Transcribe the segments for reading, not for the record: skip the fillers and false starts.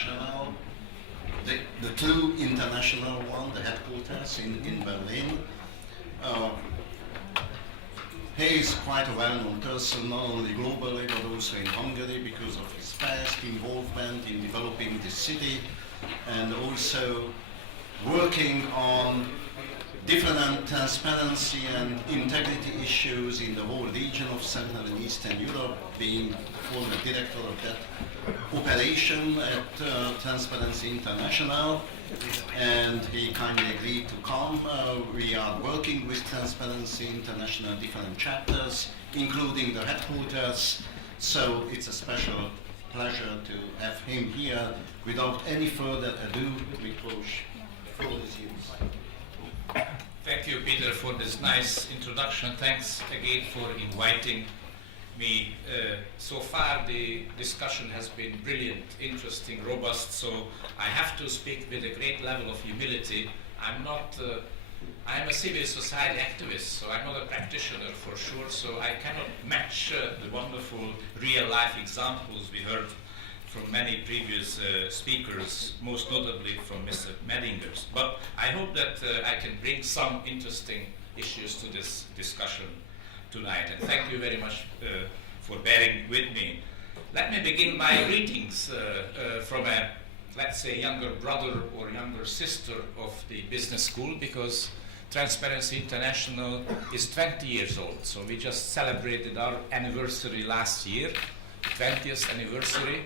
International, the two international one, the headquarters in Berlin. He is quite a well-known person, not only globally but also in Hungary because of his past involvement in developing the city and also working on different transparency and integrity issues in the whole region of Central and Eastern Europe, being former director of that operation at Transparency International, and he kindly agreed to come. We are working with Transparency International different chapters, including the headquarters, so it's a special pleasure to have him here. Without any further ado, Miklós, the floor is yours. Thank you, Peter, for this nice introduction. Thanks again for inviting me. So far, the discussion has been brilliant, interesting, robust, so I have to speak with a great level of humility. I'm a civil society activist, so I'm not a practitioner for sure, so I cannot match the wonderful real-life examples we heard from many previous speakers, most notably from Mr. Medingers. But I hope that I can bring some interesting issues to this discussion tonight. And thank you very much for bearing with me. Let me begin by greetings from a, let's say, younger brother or younger sister of the business school, because Transparency International is 20 years old. So we just celebrated our anniversary last year, 20th anniversary.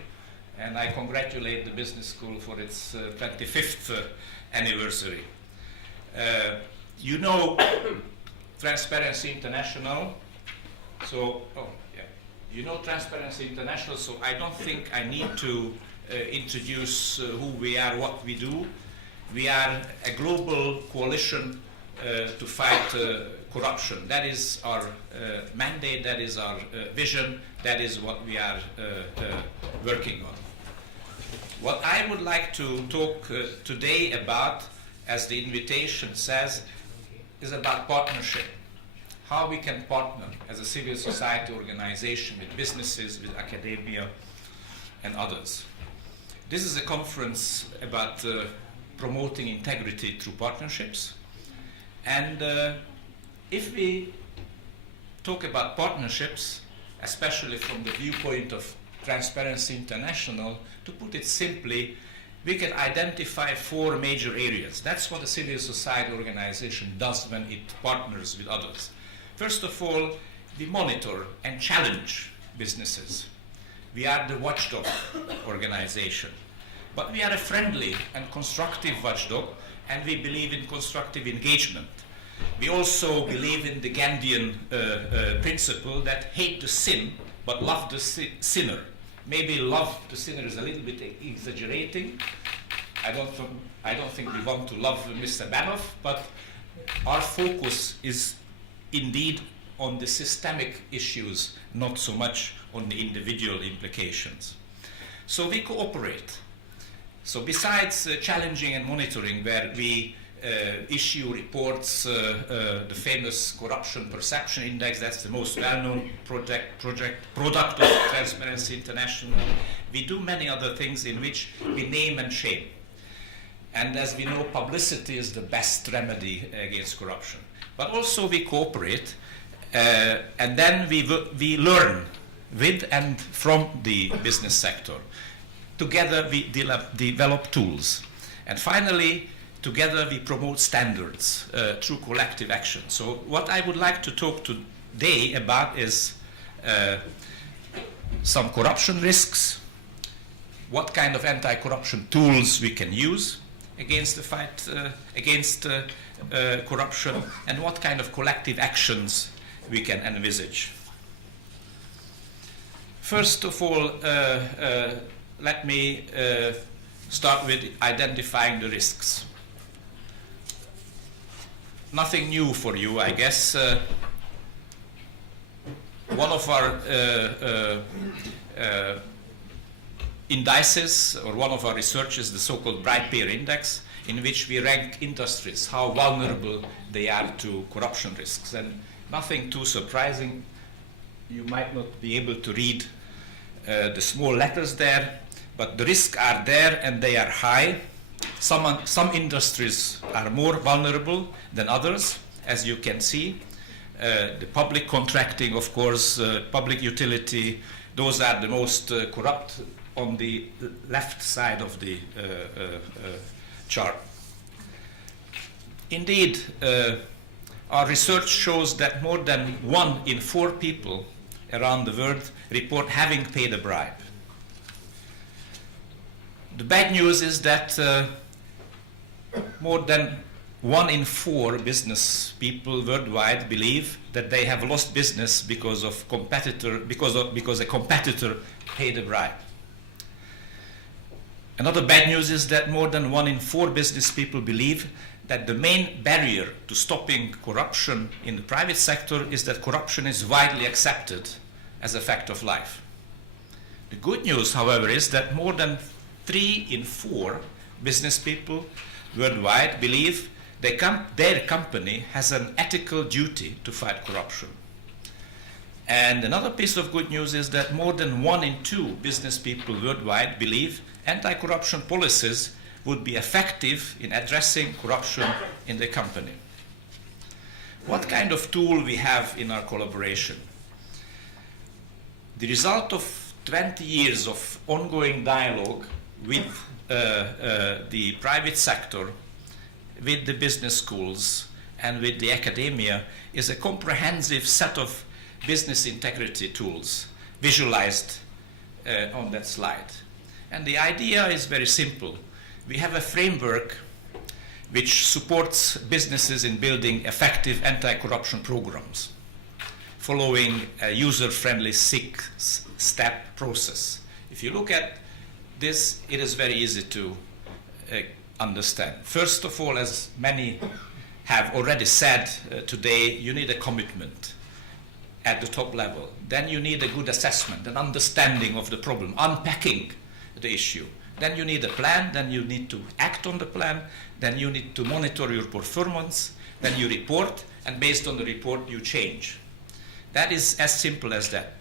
And I congratulate the business school for its 25th anniversary. You know Transparency International, so, you know Transparency International, so I don't think I need to introduce who we are, what we do. We are a global coalition to fight corruption. That is our mandate, that is our vision, that is what we are working on. What I would like to talk today about, as the invitation says, is about partnership. How we can partner as a civil society organization with businesses, with academia, and others. This is a conference about promoting integrity through partnerships. And if we talk about partnerships, especially from the viewpoint of Transparency International, to put it simply, we can identify 4 major areas. That's what a civil society organization does when it partners with others. First of all, we monitor and challenge businesses. We are the watchdog organization. But we are a friendly and constructive watchdog, and we believe in constructive engagement. We also believe in the Gandhian principle that hate the sin, but love the sinner. Maybe love the sinner is a little bit exaggerating. I don't think we want to love Mr. Banov, but our focus is indeed on the systemic issues, not so much on the individual implications. So we cooperate. So besides challenging and monitoring, where we issue reports, the famous Corruption Perception Index, that's the most well-known product of Transparency International. We do many other things in which we name and shame. And as we know, publicity is the best remedy against corruption. But also we cooperate, and then we learn with and from the business sector. Together we develop tools. And finally, together we promote standards through collective action. So what I would like to talk today about is some corruption risks, what kind of anti-corruption tools we can use against the fight against corruption, and what kind of collective actions we can envisage. First of all, let me start with identifying the risks. Nothing new for you, I guess. One of our indices, or one of our research, is the so-called Bright Peer Index, in which we rank industries, how vulnerable they are to corruption risks. And nothing too surprising. You might not be able to read the small letters there, but the risks are there and they are high. Some industries are more vulnerable than others, as you can see. The public contracting, of course, public utility, those are the most corrupt on the left side of the chart. Indeed, our research shows that more than 1 in 4 people around the world report having paid a bribe. The bad news is that more than 1 in 4 business people worldwide believe that they have lost business because a competitor paid a bribe. Another bad news is that more than 1 in 4 business people believe that the main barrier to stopping corruption in the private sector is that corruption is widely accepted as a fact of life. The good news, however, is that more than 3 in 4 business people worldwide believe their company has an ethical duty to fight corruption. And another piece of good news is that more than 1 in 2 business people worldwide believe anti-corruption policies would be effective in addressing corruption in the company. What kind of tool we have in our collaboration? The result of 20 years of ongoing dialogue with the private sector, with the business schools, and with the academia is a comprehensive set of business integrity tools visualized on that slide. And the idea is very simple. We have a framework which supports businesses in building effective anti-corruption programs, following a user-friendly 6-step process. If you look at this, it is very easy to understand. First of all, as many have already said today, you need a commitment at the top level. Then you need a good assessment, an understanding of the problem, unpacking the issue. Then you need a plan, then you need to act on the plan, then you need to monitor your performance, then you report, and based on the report you change. That is as simple as that.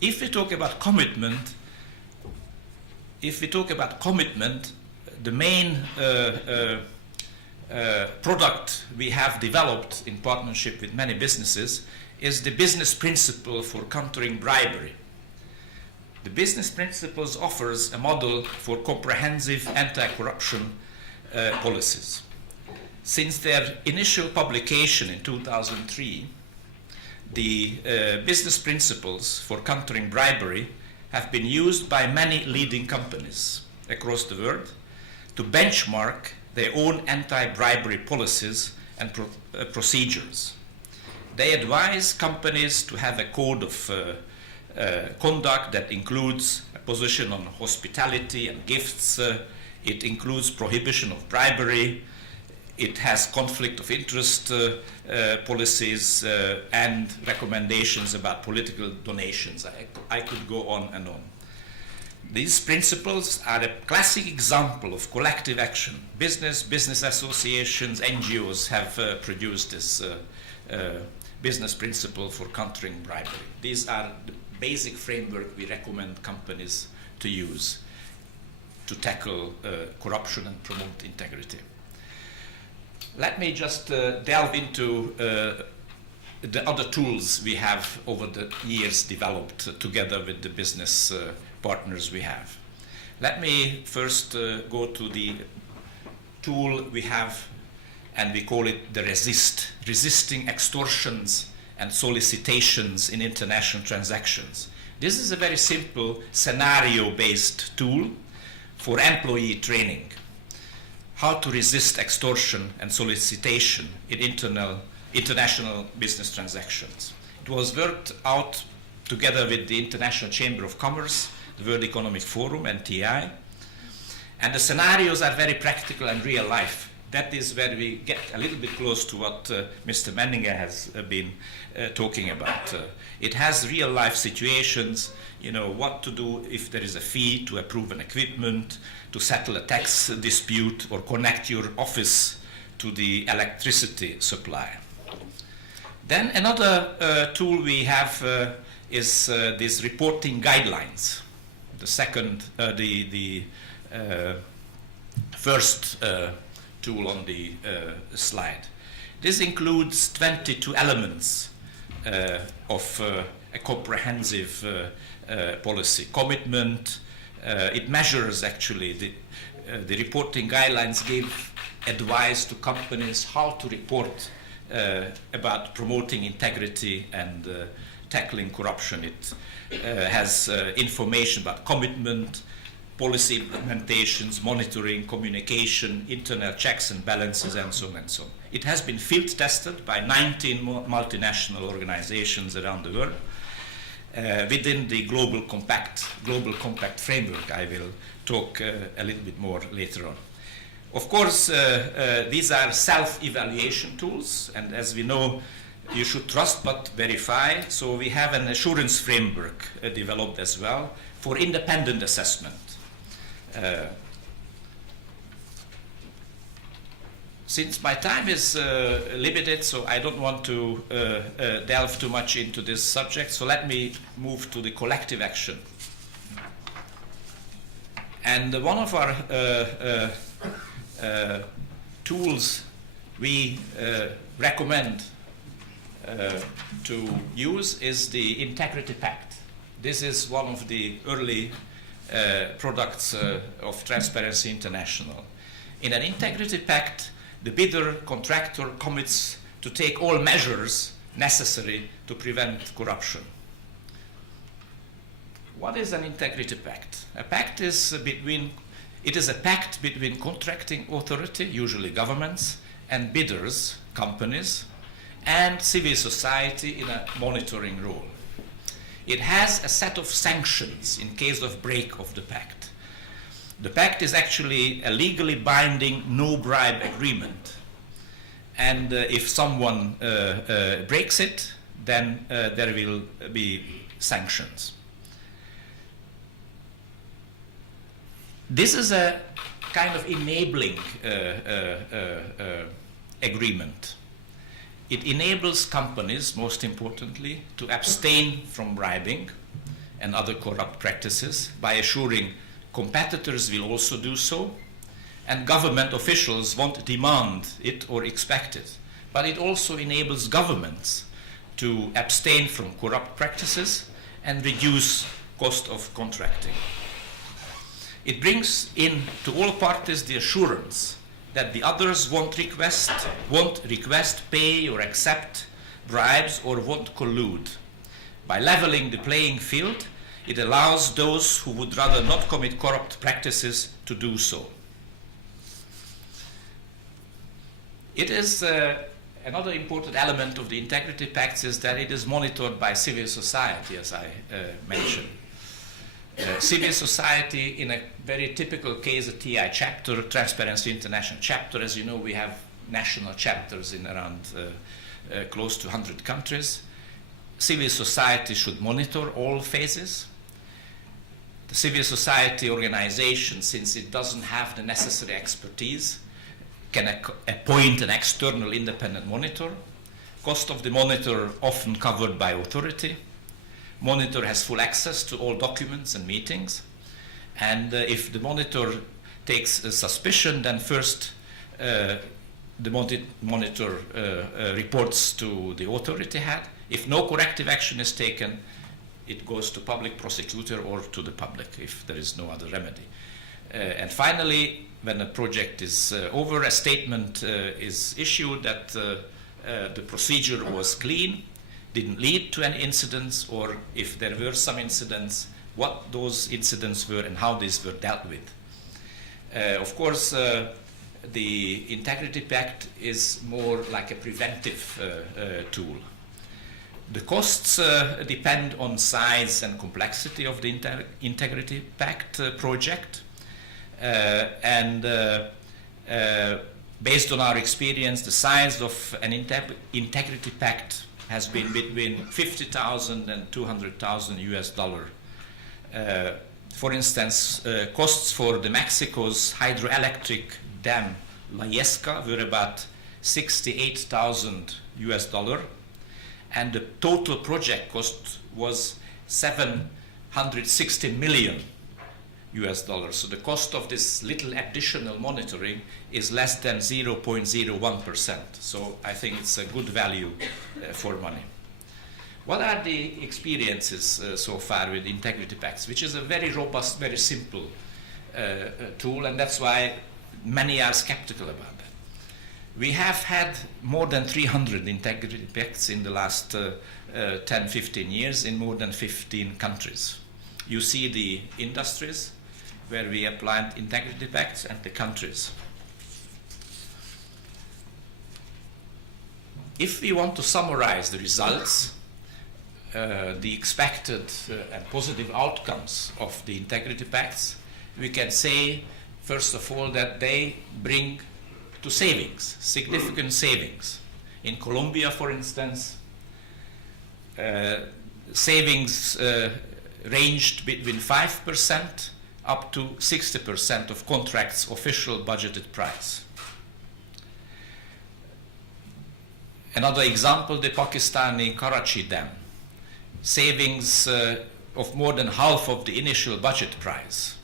If we talk about commitment, the main product we have developed in partnership with many businesses is the business principle for countering bribery. The business principles offers a model for comprehensive anti-corruption policies. Since their initial publication in 2003, the business principles for countering bribery have been used by many leading companies across the world to benchmark their own anti-bribery policies and procedures. They advise companies to have a code of conduct that includes a position on hospitality and gifts. It includes prohibition of bribery. It has conflict of interest policies and recommendations about political donations. I could go on and on. These principles are a classic example of collective action. Business associations, NGOs have produced this business principle for countering bribery. These are the basic framework we recommend companies to use to tackle corruption and promote integrity. Let me just delve into the other tools we have over the years developed together with the business partners we have. Let me first go to the tool we have, and we call it the resisting extortions and solicitations in international transactions. This is a very simple scenario-based tool for employee training. How to resist extortion and solicitation in international business transactions. It was worked out together with the International Chamber of Commerce, the World Economic Forum, and TI. And the scenarios are very practical and real life. That is where we get a little bit close to what Mr. Menninger has been talking about. It has real life situations, what to do if there is a fee to approve an equipment, to settle a tax dispute, or connect your office to the electricity supply. Then another tool we have is these reporting guidelines first tool on the slide. This includes 22 elements of a comprehensive policy commitment. It measures actually the reporting guidelines give advice to companies how to report about promoting integrity and tackling corruption. It has information about commitment, policy implementations, monitoring, communication, internal checks and balances, and so on and so on. It has been field tested by 19 multinational organizations around the world within the Global Compact framework. I will talk a little bit more later on. Of course, these are self-evaluation tools, and as we know, you should trust but verify. So we have an assurance framework developed as well for independent assessment. Since my time is limited, so I don't want to delve too much into this subject, so let me move to the collective action. And one of our tools we recommend to use is the Integrity Pact. This is one of the early products of Transparency International. In an Integrity Pact, the bidder contractor commits to take all measures necessary to prevent corruption. What is an Integrity Pact? A pact is it is a pact between contracting authority, usually governments, and bidders, companies, and civil society in a monitoring role. It has a set of sanctions in case of break of the pact. The pact is actually a legally binding no-bribe agreement. And if someone breaks it, then there will be sanctions. This is a kind of enabling agreement. It enables companies, most importantly, to abstain from bribing and other corrupt practices by assuring competitors will also do so, and government officials won't demand it or expect it. But it also enables governments to abstain from corrupt practices and reduce cost of contracting. It brings in to all parties the assurance that the others won't request, pay or accept bribes or won't collude. By leveling the playing field, it allows those who would rather not commit corrupt practices to do so. It is another important element of the Integrity Pact is that it is monitored by civil society, as I mentioned. Civil society, in a very typical case, a TI chapter, Transparency International chapter. As you know, we have national chapters in around close to 100 countries. Civil society should monitor all phases. The civil society organization, since it doesn't have the necessary expertise, can appoint an external independent monitor. Cost of the monitor often covered by authority. Monitor has full access to all documents and meetings. And if the monitor takes a suspicion, then first the monitor reports to the authority head. If no corrective action is taken, it goes to public prosecutor or to the public if there is no other remedy. And finally, when a project is over, a statement is issued that the procedure was clean, didn't lead to any incidents, or if there were some incidents, what those incidents were and how these were dealt with. Of course, the Integrity Pact is more like a preventive tool. The costs depend on size and complexity of the Integrity Pact project. Based on our experience, the size of an Integrity Pact has been between $50,000 and $200,000 US. For instance, costs for the Mexico's hydroelectric dam La Yesca were about $68,000 US, and the total project cost was $760 million US dollars. So the cost of this little additional monitoring is less than 0.01%. So I think it's a good value for money. What are the experiences so far with integrity pacts, which is a very robust, very simple tool, and that's why many are skeptical about that. We have had more than 300 integrity pacts in the last 10, 15 years in more than 15 countries. You see the industries where we applied integrity pacts and the countries. If we want to summarize the results, the expected and positive outcomes of the integrity pacts, we can say, first of all, that they bring to savings, significant savings. In Colombia, for instance, savings ranged between 5% up to 60% of contracts' official budgeted price. Another example, the Pakistani Karachi Dam. Savings of more than half of the initial budget price.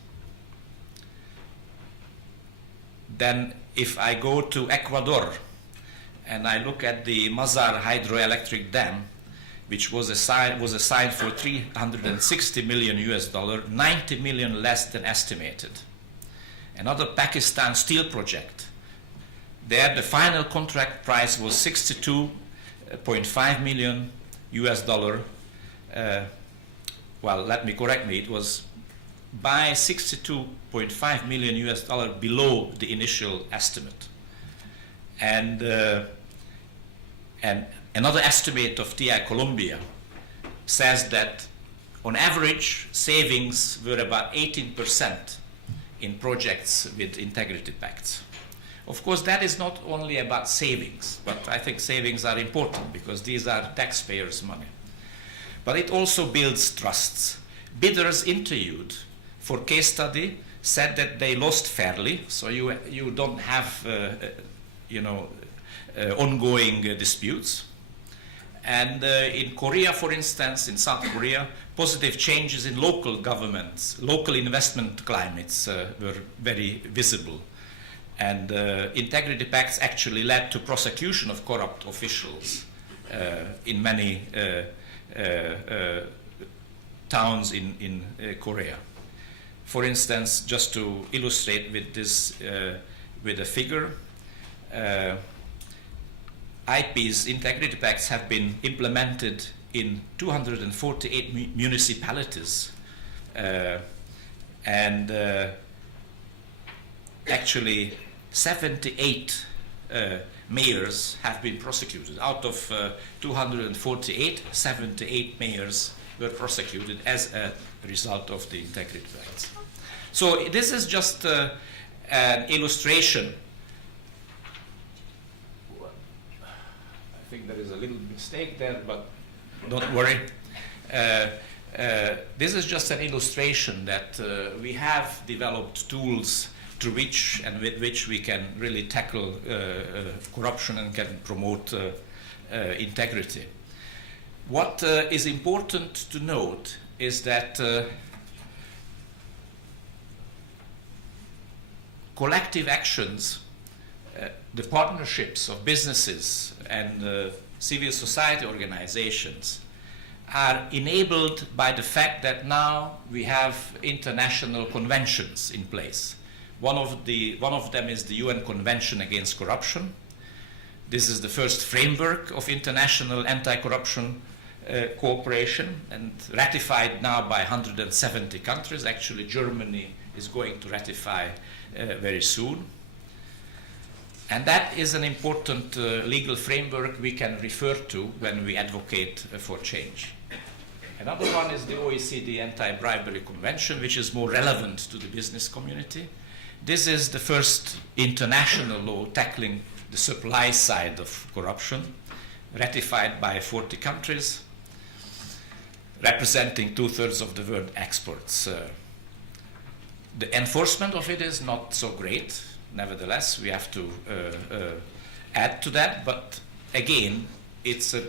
Then if I go to Ecuador and I look at the Mazar hydroelectric dam, which was assigned for $360 million US, 90 million less than estimated. Another Pakistan steel project. There the final contract price was $62.5 million US. Well, let me correct me, it was by $62.5 million US below the initial estimate. And another estimate of TI Colombia says that on average savings were about 18% in projects with integrity pacts. Of course, that is not only about savings, but I think savings are important because these are taxpayers' money. But it also builds trusts. Bidders interviewed for case study said that they lost fairly, so you don't have ongoing disputes. And in Korea, for instance, in South Korea, positive changes in local governments, local investment climates were very visible. And integrity pacts actually led to prosecution of corrupt officials in many towns in Korea. For instance, just to illustrate with this, with a figure, IP's integrity pacts have been implemented in 248 municipalities, and actually 78 mayors have been prosecuted. Out of 248, 78 mayors were prosecuted as a result of the integrity pacts. So this is just an illustration. I think there is a little mistake there, but don't worry. This is just an illustration that we have developed tools through which and with which we can really tackle corruption and can promote integrity. What is important to note is that collective actions, the partnerships of businesses and civil society organizations are enabled by the fact that now we have international conventions in place. One of them is the UN Convention Against Corruption. This is the first framework of international anti-corruption cooperation and ratified now by 170 countries. Actually, Germany is going to ratify very soon. And that is an important legal framework we can refer to when we advocate for change. Another one is the OECD Anti-Bribery Convention, which is more relevant to the business community. This is the first international law tackling the supply side of corruption, ratified by 40 countries, representing 2/3 of the world exports. The enforcement of it is not so great. Nevertheless, we have to add to that, but again, it's a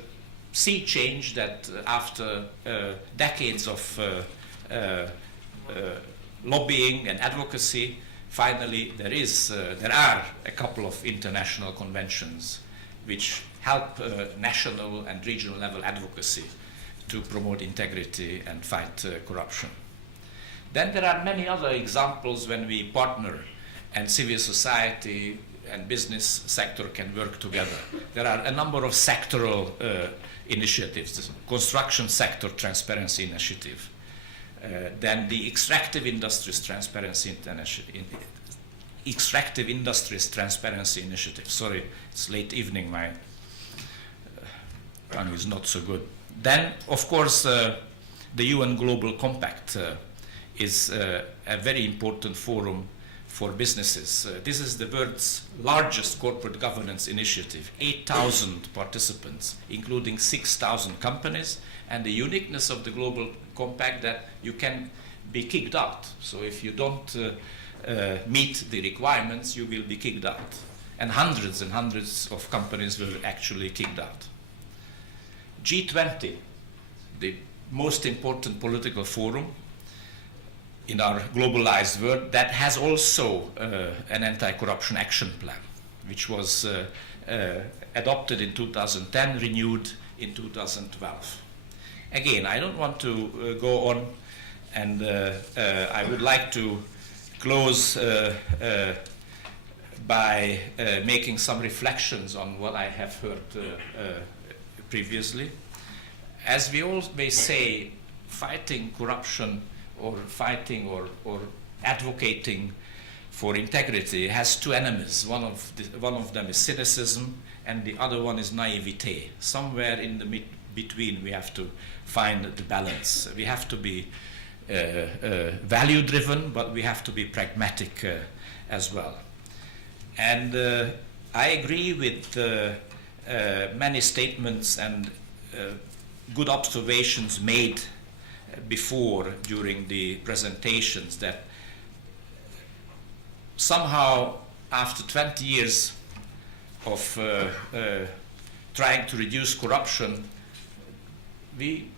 sea change that after decades of lobbying and advocacy, finally there are a couple of international conventions which help national and regional level advocacy to promote integrity and fight corruption. Then there are many other examples when we partner and civil society and business sector can work together. There are a number of sectoral initiatives, the construction sector transparency initiative, then the extractive industries transparency initiative. Sorry, it's late evening, my tongue is not so good. Then, of course, the UN Global Compact is a very important forum for businesses. This is the world's largest corporate governance initiative, 8,000 participants, including 6,000 companies, and the uniqueness of the Global Compact that you can be kicked out. So if you don't meet the requirements, you will be kicked out. And hundreds of companies were actually kicked out. G20, the most important political forum in our globalized world, that has also an anti-corruption action plan, which was adopted in 2010, renewed in 2012. Again, I don't want to go on, and I would like to close by making some reflections on what I have heard previously. As we always say, fighting corruption or fighting or advocating for integrity has two enemies. One of them is cynicism, and the other one is naivete. Somewhere in the between we have to find the balance. We have to be value-driven, but we have to be pragmatic as well. And I agree with many statements and good observations made before during the presentations, that somehow after 20 years of trying to reduce corruption, we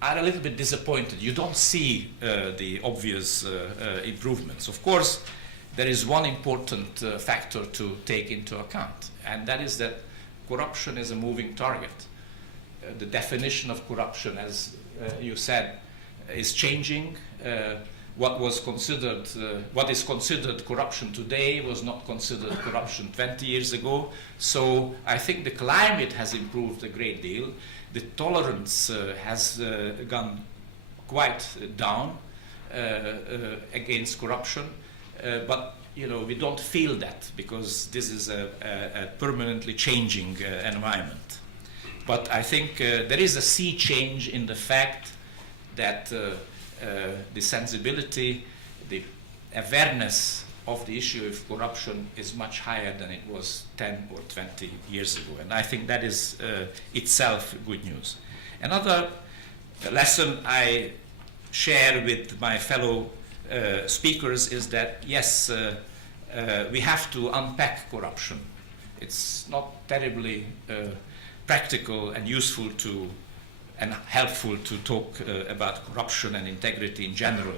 are a little bit disappointed. You don't see the obvious improvements. Of course, there is one important factor to take into account, and that is that corruption is a moving target. The definition of corruption, as you said, is changing. What is considered corruption today was not considered corruption 20 years ago. So I think the climate has improved a great deal. The tolerance has gone quite down against corruption, but we don't feel that because this is a permanently changing environment. But I think there is a sea change in the fact that the sensibility, the awareness of the issue of corruption is much higher than it was 10 or 20 years ago. And I think that is itself good news. Another lesson I share with my fellow speakers is that, yes, we have to unpack corruption. It's not terribly practical and useful and helpful to talk about corruption and integrity in general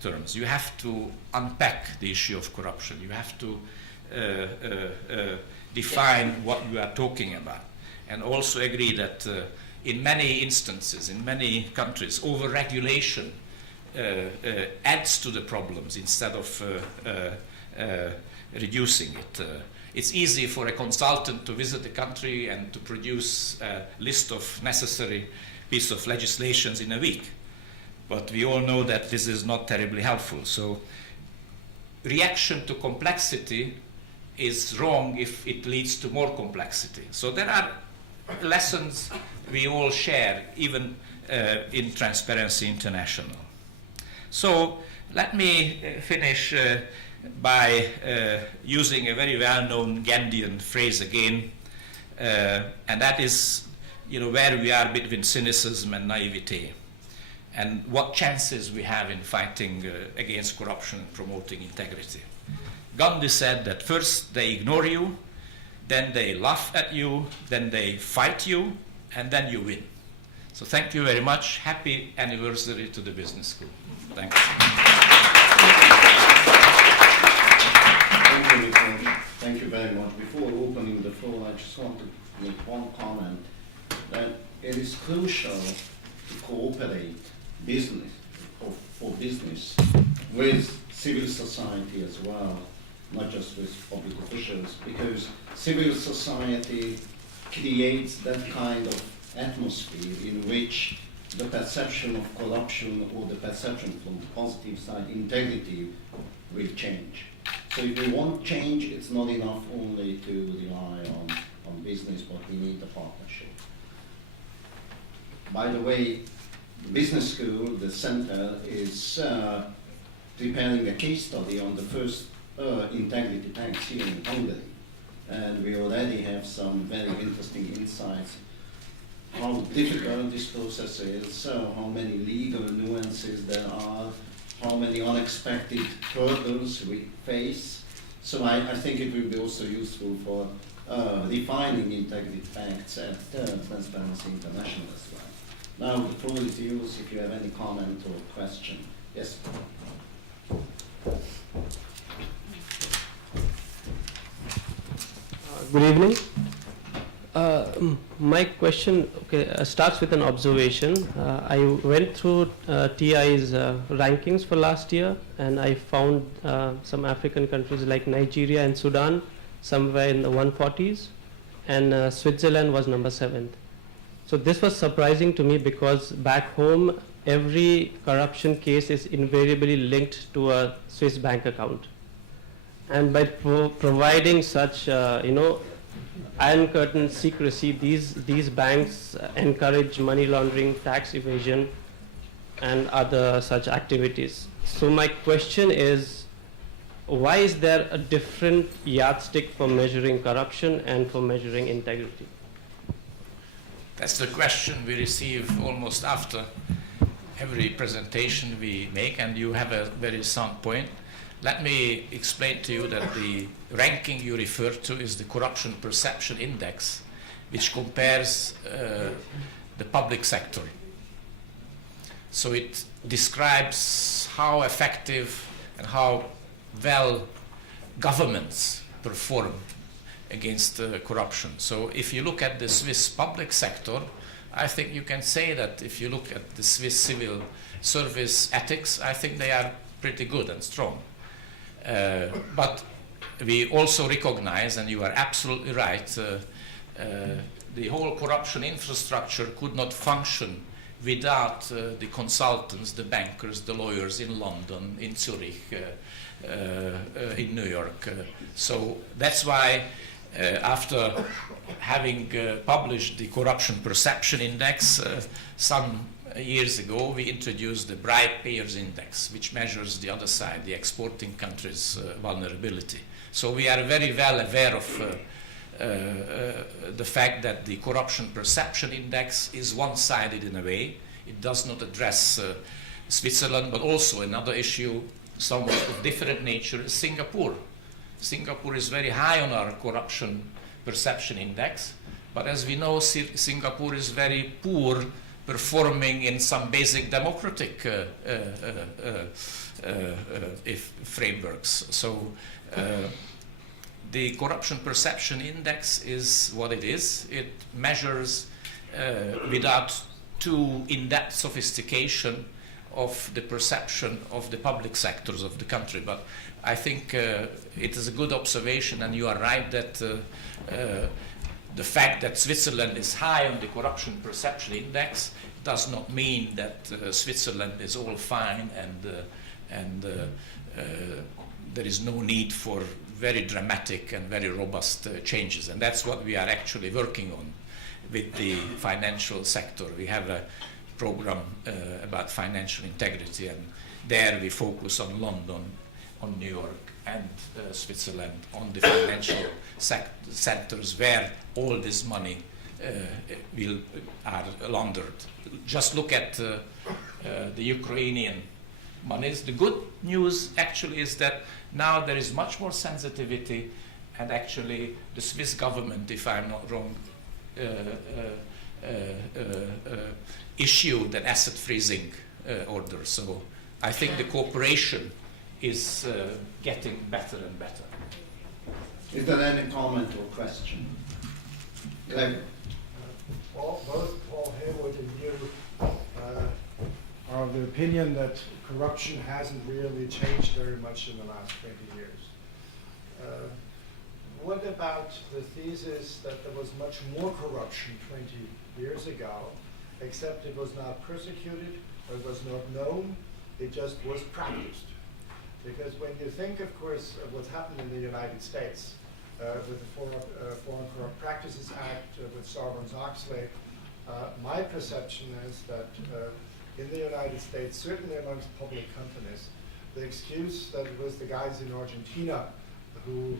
terms. You have to unpack the issue of corruption. You have to define what you are talking about, and also agree that in many instances, in many countries, over-regulation adds to the problems instead of reducing it. It's easy for a consultant to visit the country and to produce a list of necessary piece of legislations in a week. But we all know that this is not terribly helpful. So reaction to complexity is wrong if it leads to more complexity. So there are lessons we all share, even in Transparency International. So let me finish by using a very well-known Gandhian phrase again, and that is, where we are between cynicism and naivete, and what chances we have in fighting against corruption and promoting integrity. Gandhi said that first they ignore you, then they laugh at you, then they fight you, and then you win. So thank you very much. Happy anniversary to the business school. Thanks. just want to make one comment that it is crucial to cooperate business or for business with civil society as well, not just with public officials, because civil society creates that kind of atmosphere in which the perception of corruption or the perception from the positive side, integrity, will change. So if we want change, it's not enough only to rely on business, but we need the partnership. By the way, the business school, the center, is preparing a case study on the first integrity tax here in Hungary. And we already have some very interesting insights how difficult this process is, how many legal nuances there are, how many unexpected hurdles we face. So I think it will be also useful for refining integrity facts at Transparency International as well. Now the floor is yours if you have any comment or question. Yes? Good evening. My question starts with an observation. I went through TI's rankings for last year, and I found some African countries like Nigeria and Sudan somewhere in the 140s, and Switzerland was number 7th. So this was surprising to me because back home, every corruption case is invariably linked to a Swiss bank account. And by providing such, iron curtain secrecy, these banks encourage money laundering, tax evasion, and other such activities. So my question is, why is there a different yardstick for measuring corruption and for measuring integrity? That's the question we receive almost after every presentation we make, and you have a very sound point. Let me explain to you that the ranking you refer to is the Corruption Perception Index, which compares the public sector. So it describes how effective and how well governments perform against corruption. So if you look at the Swiss public sector, I think you can say that if you look at the Swiss civil service ethics, I think they are pretty good and strong. But we also recognize, and you are absolutely right, the whole corruption infrastructure could not function without the consultants, the bankers, the lawyers in London, in Zurich, in New York. So that's why after having published the Corruption Perception Index some years ago, we introduced the Bribe Payers Index, which measures the other side, the exporting countries' vulnerability. So we are very well aware of the fact that the Corruption Perception Index is one-sided in a way. It does not address Switzerland, but also another issue, somewhat of different nature, is Singapore. Singapore is very high on our Corruption Perception Index, but as we know, Singapore is very poor performing in some basic democratic frameworks. So the Corruption Perception Index is what it is. It measures without too in-depth sophistication of the perception of the public sectors of the country. But I think it is a good observation, and you are right that the fact that Switzerland is high on the Corruption Perception Index does not mean that Switzerland is all fine and there is no need for very dramatic and very robust changes. And that's what we are actually working on with the financial sector. We have a program about financial integrity, and there we focus on London, on New York, and Switzerland, on the financial centers where all this money are laundered. Just look at the Ukrainian monies. The good news actually is that now there is much more sensitivity, and actually the Swiss government, if I'm not wrong, issued an asset freezing order. So I think the cooperation is getting better and better. Is there any comment or question? Both Paul Haywood and you are of the opinion that corruption hasn't really changed very much in the last 20 years. What about the thesis that there was much more corruption 20 years ago, except it was not persecuted, or it was not known, it just was practiced? Because when you think, of course, of what's happened in the United States, with the Foreign Corrupt Practices Act, with Sarbanes-Oxley, my perception is that in the United States, certainly amongst public companies, the excuse that it was the guys in Argentina who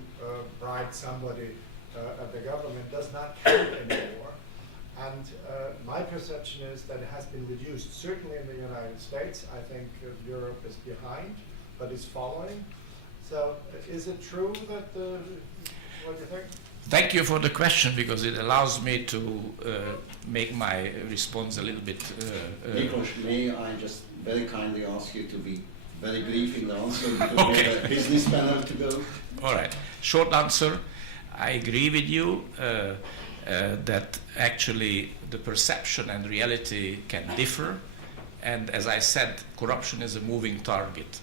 bribed somebody at the government does not count anymore. And my perception is that it has been reduced, certainly in the United States. I think Europe is behind, but is following. So is it true that, what do you think? Thank you for the question, because it allows me to make my response a little bit... Miklós, may I just very kindly ask you to be very brief in the answer, because Okay. we have a business panel to go. All right. Short answer, I agree with you that actually the perception and reality can differ. And as I said, corruption is a moving target.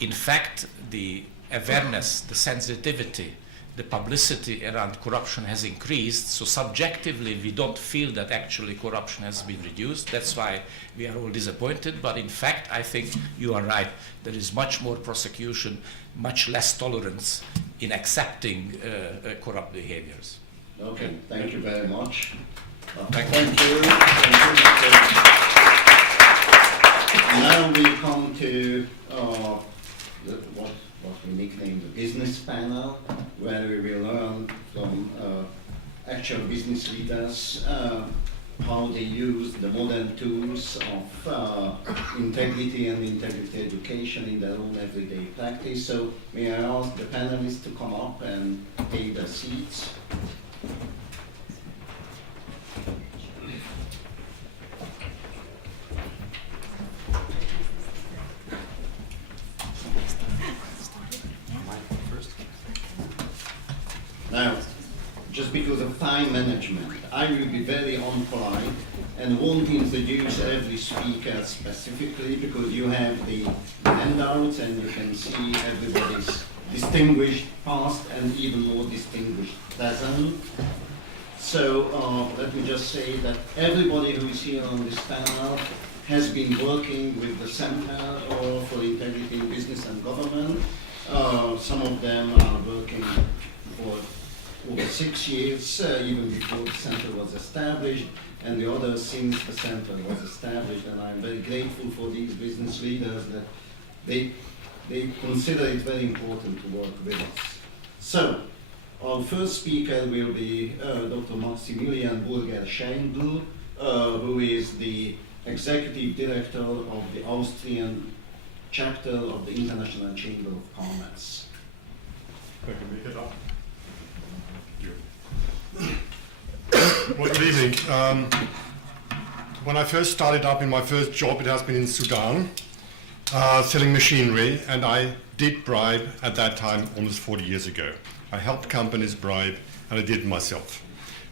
In fact, the awareness, the sensitivity, the publicity around corruption has increased, so subjectively we don't feel that actually corruption has been reduced. That's why we are all disappointed, but in fact I think you are right. There is much more prosecution, much less tolerance in accepting corrupt behaviors. Okay, thank you very much. Thank you. Now we come to what we nicknamed the business panel, where we will learn from actual business leaders how they use the modern tools of integrity and integrity education in their own everyday practice. So may I ask the panelists to come up and take their seats. Now, just because of time management, I will be very unpolite and won't introduce every speaker specifically, because you have the handouts and you can see everybody's distinguished past and even more distinguished present. So let me just say that everybody who is here on this panel has been working with the Center for Integrity in Business and Government. Some of them are working for over 6 years, even before the center was established, and the others since the center was established. And I'm very grateful for these business leaders that they consider it very important to work with us. So, our first speaker will be Dr. Maximilian Burger-Scheidlin, who is the Executive Director of the Austrian chapter of the International Chamber of Commerce. I can make it up. Well, good evening. When I first started up in my first job, it has been in Sudan, selling machinery, and I did bribe at that time almost 40 years ago. I helped companies bribe, and I did it myself.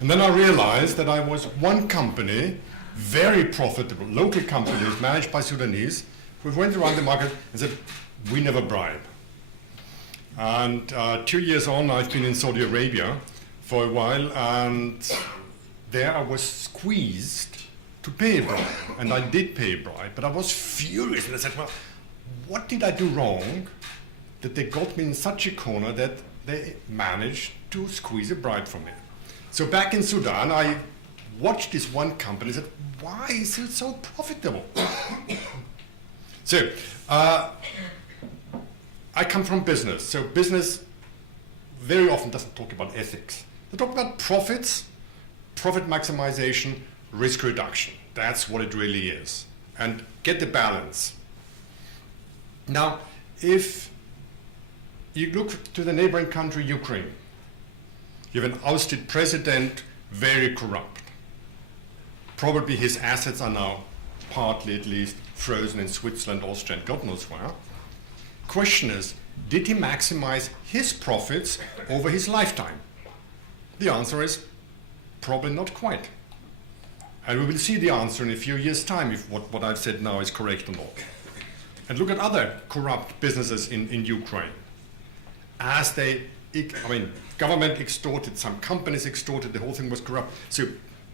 And then I realized that I was one company, very profitable, local companies managed by Sudanese, who went around the market and said, we never bribe. And 2 years on, I've been in Saudi Arabia for a while, and there I was squeezed to pay a bribe, and I did pay a bribe, but I was furious, and I said, well, what did I do wrong that they got me in such a corner that they managed to squeeze a bribe from me? So back in Sudan, I watched this one company and said, why is it so profitable? So, I come from business, so business very often doesn't talk about ethics. They talk about profits, profit maximization, risk reduction. That's what it really is. And get the balance. Now, if you look to the neighboring country, Ukraine, you have an ousted president, very corrupt. Probably his assets are now, partly at least, frozen in Switzerland, Austria, and God knows where. Question is, did he maximize his profits over his lifetime? The answer is Probably not quite. And we will see the answer in a few years' time if what I've said now is correct or not. And look at other corrupt businesses in Ukraine. As government extorted, some companies extorted, the whole thing was corrupt. So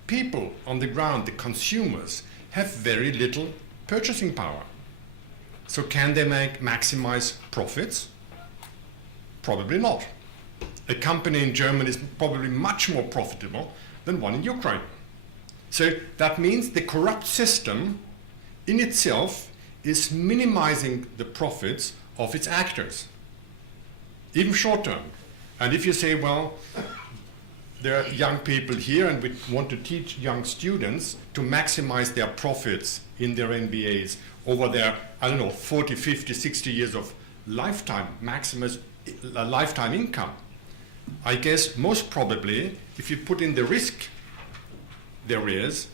people on the ground, the consumers, have very little purchasing power. So can they maximize profits? Probably not. A company in Germany is probably much more profitable than one in Ukraine. So that means the corrupt system in itself is minimizing the profits of its actors, even short term. And if you say, well, there are young people here and we want to teach young students to maximize their profits in their MBAs over their, 40, 50, 60 years of lifetime, lifetime income, I guess most probably, if you put in the risk there is,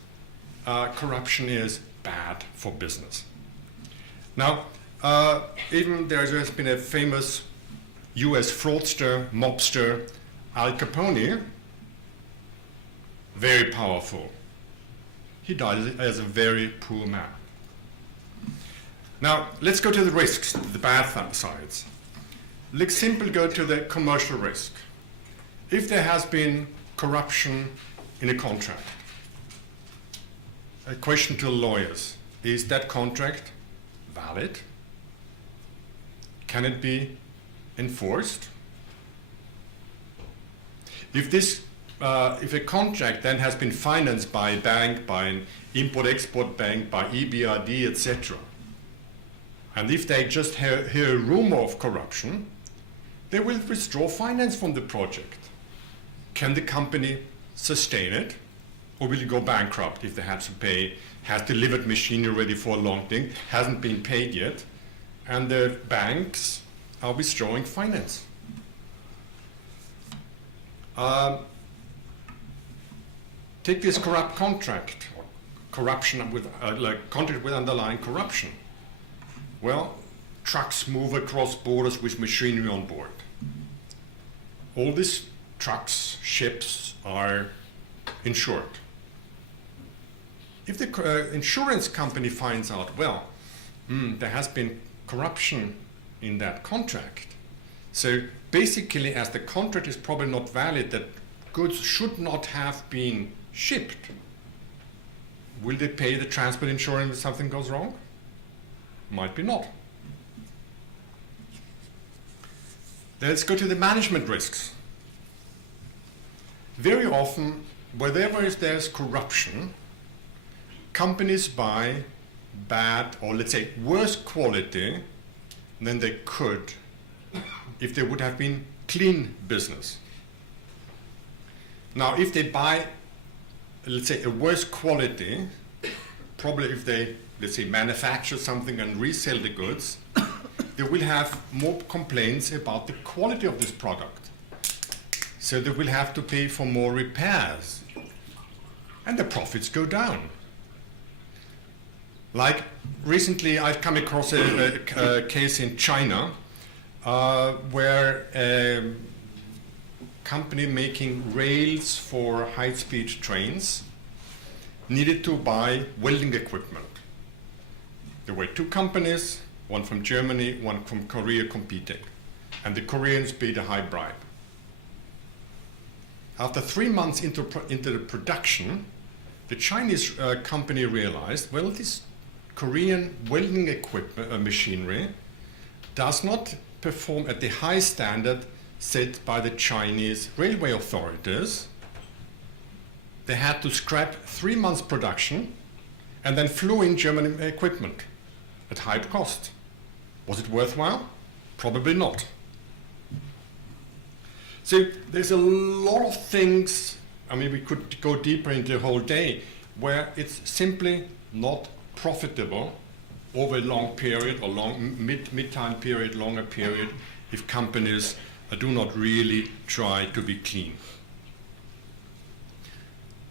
corruption is bad for business. Now, even there has been a famous US fraudster, mobster, Al Capone, very powerful. He died as a very poor man. Now, let's go to the risks, the bad sides. Let's simply go to the commercial risk. If there has been corruption in a contract, a question to lawyers, is that contract valid? Can it be enforced? If a contract then has been financed by a bank, by an import-export bank, by EBRD, etc., and if they just hear a rumor of corruption, they will withdraw finance from the project. Can the company sustain it? Or will it go bankrupt if they have to pay, has delivered machinery ready for a long thing, hasn't been paid yet, and the banks are withdrawing finance? Take this corrupt contract, or corruption with, contract with underlying corruption. Well, trucks move across borders with machinery on board. All these trucks, ships are insured. If the insurance company finds out, well, there has been corruption in that contract, so basically as the contract is probably not valid, that goods should not have been shipped, will they pay the transport insurance if something goes wrong? Might be not. Let's go to the management risks. Very often, wherever there's corruption, companies buy bad, or let's say worse quality than they could if they would have been clean business. Now, if they buy, let's say, a worse quality, probably if they, let's say, manufacture something and resell the goods, they will have more complaints about the quality of this product. So they will have to pay for more repairs, and the profits go down. Like recently, I've come across a case in China where a company making rails for high-speed trains needed to buy welding equipment. There were two companies, one from Germany, one from Korea, competing, and the Koreans paid a high bribe. After 3 months into the production, the Chinese company realized, well, this Korean welding equipment machinery does not perform at the high standard set by the Chinese railway authorities. They had to scrap 3 months production and then flew in German equipment at high cost. Was it worthwhile? Probably not. So there's a lot of things, I mean, we could go deeper into the whole day, where it's simply not profitable over a long period or mid-time period, longer period, if companies do not really try to be clean.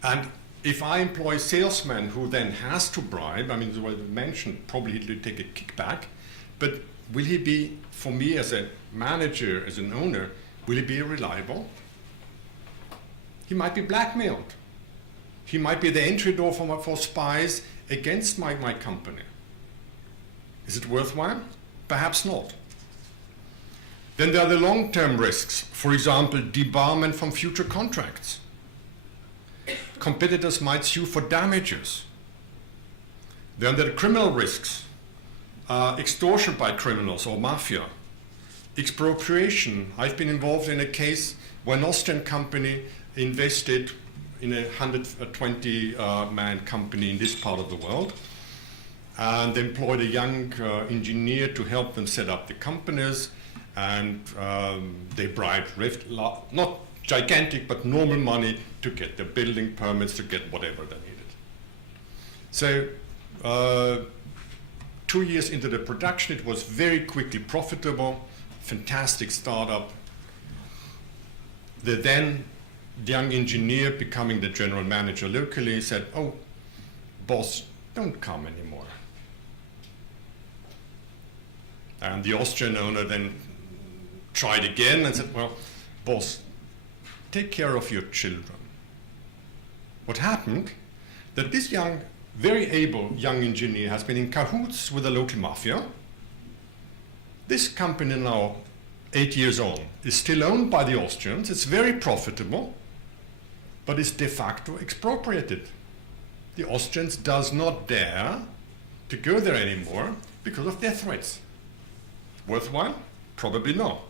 And if I employ a salesman who then has to bribe, I mean, as I mentioned, probably he'll take a kickback, but will he be, for me as a manager, as an owner, will he be reliable? He might be blackmailed. he might be the entry door for spies against my company. Is it worthwhile? Perhaps not. Then there are the long-term risks. For example, debarment from future contracts. Competitors might sue for damages. Then there are criminal risks. Extortion by criminals or mafia. Expropriation. I've been involved in a case where an Austrian company invested in a 120-man company in this part of the world, and they employed a young engineer to help them set up the companies, and they bribed not gigantic but normal money to get the building permits, to get whatever they needed. So 2 years into the production, it was very quickly profitable, fantastic startup. The then young engineer, becoming the general manager locally, said, "Oh, boss, don't come anymore." And the Austrian owner then tried again and said, "Well, boss, take care of your children." What happened? That this young, very able young engineer has been in cahoots with the local mafia. This company now, 8 years on, is still owned by the Austrians. It's very profitable, but is de facto expropriated. The Austrians does not dare to go there anymore because of their threats. Worthwhile? Probably not.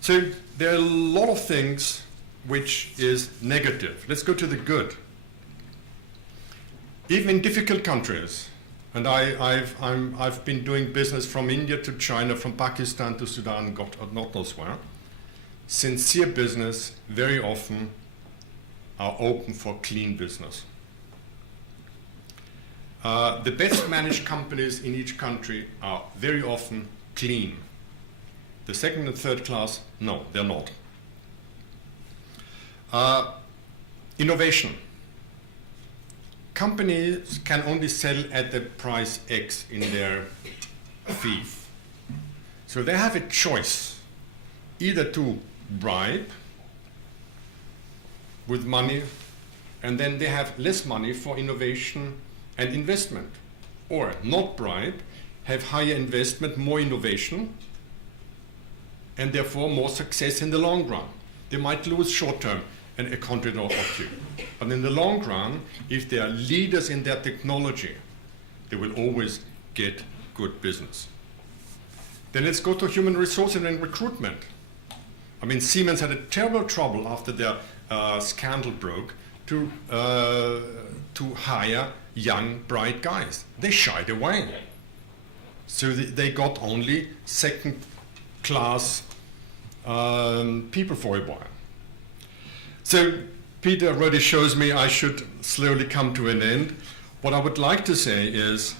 So there are a lot of things which is negative. Let's go to the good. Even in difficult countries, and I've been doing business from India to China, from Pakistan to Sudan, not elsewhere. Sincere business very often are open for clean business. The best managed companies in each country are very often clean. The second and third class, no, they're not. Innovation. Companies can only sell at the price X in their fee. So they have a choice, either to bribe with money, and then they have less money for innovation and investment, or not bribe, have higher investment, more innovation, and therefore more success in the long run. They might lose short term a contract or two, but in the long run, if they are leaders in their technology, they will always get good business. Then let's go to human resources and recruitment. I mean, Siemens had a terrible trouble after their scandal broke to hire young, bright guys. They shied away. So they got only second-class people for a while. So Peter already shows me I should slowly come to an end. What I would like to say is,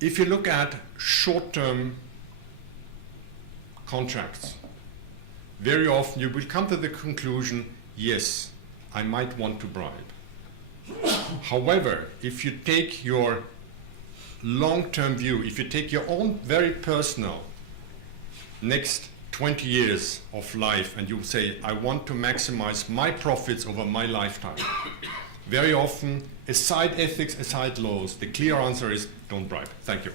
if you look at short-term contracts, very often you will come to the conclusion, yes, I might want to bribe. However, if you take your long-term view, if you take your own very personal next 20 years of life and you say, I want to maximize my profits over my lifetime, very often, aside ethics, aside laws, the clear answer is don't bribe. Thank you.